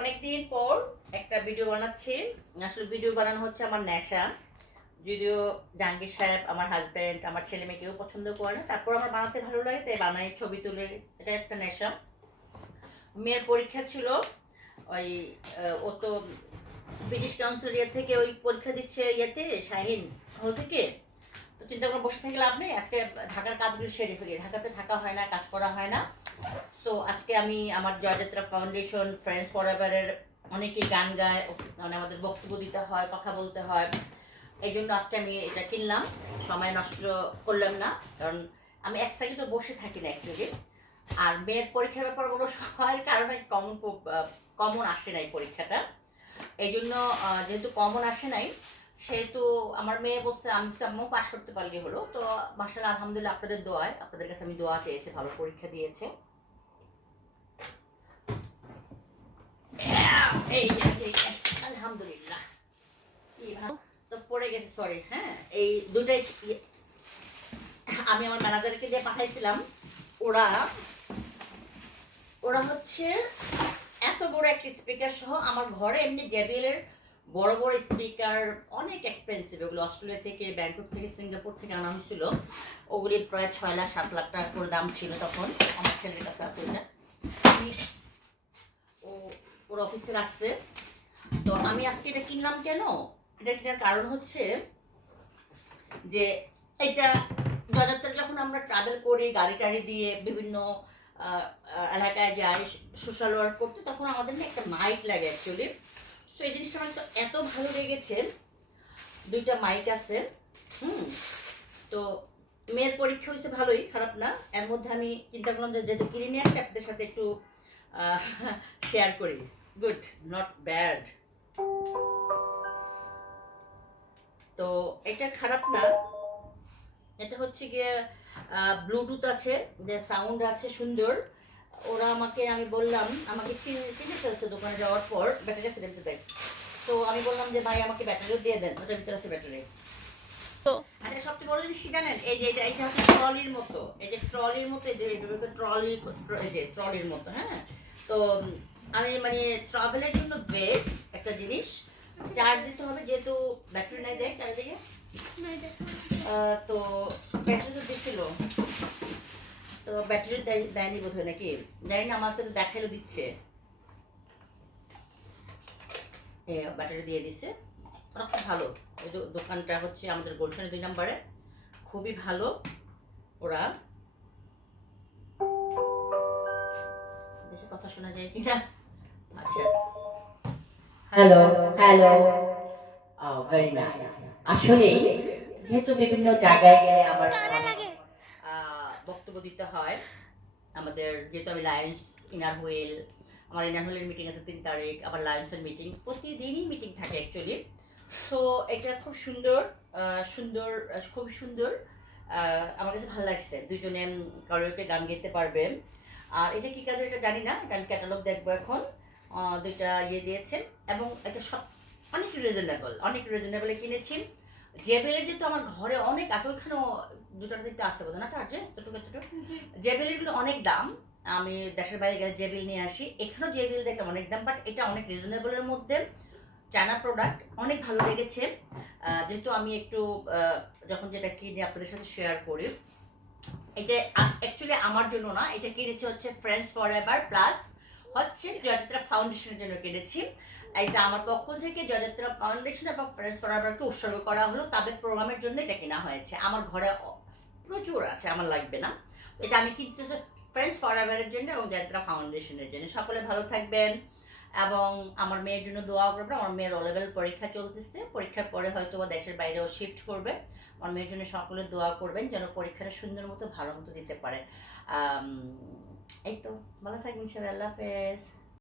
অনেকদিন পর একটা ভিডিও বানাচ্ছি। আসলে ভিডিও বানানো হচ্ছে আমার নেশা। যদিও জাহাঙ্গীর সাহেব, আমার হাজব্যান্ড, আমার ছেলে মেয়ে কেউ পছন্দ করে না, তারপর আমার বানাতে ভালো লাগে তাই বানাই, ছবি তুলে। এটা একটা নেশা। মেয়ের পরীক্ষা ছিল, ওই ও তো ব্রিটিশ কাউন্সিল ইয়ে থেকে ওই পরীক্ষা দিচ্ছে, ইয়েতে শাহিন হল থেকে। তো চিন্তা করে বসে থেকে লাভ নেই, আজকে ঢাকার কাজগুলো সেরে ফেলি। ঢাকাতে থাকা হয় না, কাজ করা হয় না। সো আজকে আমি আমার জয়যাত্রা ফাউন্ডেশন ফ্রেন্ডস ফরএভারের অনেকেই গান গায়, মানে আমাদের বক্তব্য দিতে হয়, কথা বলতে হয়। এই জন্য আজকে আমি এটা কিনলাম, সময় নষ্ট করলাম না, কারণ আমি এক সেকেন্ডও বসে থাকি না অ্যাকচুয়ালি। আর মেয়ের পরীক্ষার ব্যাপারগুলো সময়ের কারণে কমন আসে নাই পরীক্ষাটা। এই জন্য যেহেতু কমন আসে নাই, সেহেতু আমার মেয়ে বলছে আমি আম্মু পাশ করতে পারলে হলো। তো মাশাআল্লাহ আলহামদুলিল্লাহ, আপনাদের দোয়ায়, আপনাদের কাছে আমি দোয়া চেয়েছি, ভালো পরীক্ষা দিয়েছে। আলহামদুলিল্লাহ। তো পড়ে গেছে, সরি। হ্যাঁ, এই দুটাই আমি আমার ম্যানেজারকে দিয়ে পাঠাইছিলাম। ওরা ওরা হচ্ছে এত বড় একটা স্পিকার সহ আমার ঘরে, এমনি জেবিএল এর বড় বড় স্পিকার অনেক এক্সপেন্সিভ, ওগুলো অস্ট্রেলিয়া থেকে, ব্যাংকক থেকে, সিঙ্গাপুর থেকে আনা হয়েছিল। ওগুলি প্রায় 6 লাখ 7 লাখ টাকা করে দাম ছিল তখন। আমার ছেলের কাছে আছে ওইটা, ও ওর অফিসে রাখছে। তো আমি আজকে এটা কিনলাম কেন, এটা কেনার কারণ হচ্ছে যে এটা জয়যাত্রা যখন আমরা ট্রাভেল করি গাড়ি টাড়ি দিয়ে বিভিন্ন এলাকায় যাই সোশ্যাল ওয়ার্ক করতে, তখন আমাদের না একটা মাইক লাগে অ্যাকচুয়ালি। সো এই জিনিসটা আমার তো এত ভালো লেগেছে। দুইটা মাইক আছে। তো মেয়ের পরীক্ষা হয়েছে ভালোই, খারাপ না। এর মধ্যে আমি চিন্তা করলাম যে যেহেতু কিনে নিয়ে আসি, আপনাদের সাথে একটু শেয়ার করি। Good, not bad. তো এটা খারাপ না। এটা হচ্ছে গিয়ে ব্লুটুথ আছে, যে সাউন্ড আছে সুন্দর। ওরা আমাকে, আমি বললাম, আমাকে চিনে ফেলছে দোকানে যাওয়ার পর, ব্যাটারি আছে দেখতে দেয়। তো আমি বললাম যে ভাই আমাকে ব্যাটারিও দিয়ে দেন, ওটার ভিতরে আছে ব্যাটারি। তো আচ্ছা, সবচেয়ে বড় জিনিস কি জানেন, এই যে এটা হচ্ছে ট্রলির মতো, এই যে ট্রলির মতো, এই যে ট্রলি, এই যে ট্রলির মতো। হ্যাঁ, তো আমি মানে ট্রাভেলের জন্য বেস্ট একটা জিনিস। চার্জ দিতে হবে যেহেতু ব্যাটারি নাই, দেখ চারিদিকে। তো ব্যাটারি তো দিচ্ছিল, তো ব্যাটারি দেয়নি বোধ হয়, নাকি জানি না, আমাকে তো দেখাইলো দিচ্ছে। ব্যাটারি দিয়ে দিছে, ওরা খুব ভালো। এই দোকানটা হচ্ছে আমাদের গুলশানে 2 নম্বরে, খুবই ভালো ওরা। দেখে কথা শোনা যায় কিনা। আচ্ছা, হ্যালো হ্যালো, ভেরি নাইস। আসলে যেহেতু বিভিন্ন জায়গায় গেলে আমার বক্তব্য দিতে হয়, আমাদের যেহেতু আমি লায়ন্স ইনার হুইল, আমার ইনার হুইলের মিটিং আছে 3 তারিখ, আবার লায়ন্সের মিটিং, প্রতিদিনই মিটিং থাকে অ্যাকচুয়ালি। সো এটা খুব সুন্দর, সুন্দর, খুব সুন্দর। আমার কাছে ভালো লাগছে, দুইজনে কারিওকে গান গাইতে পারবেন। আর এটা কি কাজে এটা জানি না, এটা আমি ক্যাটালগ দেখবো এখন। দুইটা ইয়ে দিয়েছে, এবং এটা সব অনেক রিজনেবল, অনেক রিজনেবলে কিনেছি। জেবেলের যেহেতু আমার ঘরে অনেক আছে, ওইখানেও দুটো তিনটা আছে বোধ না, চার যে দুটো জেবেলেরগুলো অনেক দাম। আমি দেশের বাইরে গেলে জেবিল নিয়ে আসি, এখানেও জেবিল দেখলাম অনেক দাম, বাট এটা অনেক রিজনেবলের মধ্যে, চায়না প্রোডাক্ট, অনেক ভালো লেগেছে। যেহেতু আমি একটু যখন যেটা কিনে আপনাদের সাথে শেয়ার করি, এটা অ্যাকচুয়ালি আমার জন্য না, এটা কিনেছি হচ্ছে ফ্রেন্ডস ফরএভার প্লাস হচ্ছে জয়যাত্রা ফাউন্ডেশনের জন্য কিনেছি। এটা আমার পক্ষ থেকে জয়যাত্রা ফাউন্ডেশন এবং ফ্রেন্ডস ফরএভারকে উৎসর্গ করা হলো, তাদের প্রোগ্রামের জন্য এটা কেনা হয়েছে। আমার ঘরে প্রচুর আছে, আমার লাগবে না। এটা আমি কিনছি ফ্রেন্ডস ফরএভারের জন্য এবং জয়যাত্রা ফাউন্ডেশনের জন্য। সকলে ভালো থাকবেন এবং আমার মেয়ের জন্য দোয়া করবেন। আমার মেয়ের ও লেভেল পরীক্ষা চলতেছে, পরীক্ষার পরে হয়তো দেশের বাইরেও শিফট করবে। আমার মেয়ের জন্য সকলে দোয়া করবেন যেন পরীক্ষাটা সুন্দর মতো ভালো মতো দিতে পারে। এই তো, ভালো থাকবেন সবাই, আল্লাহ হাফেজ।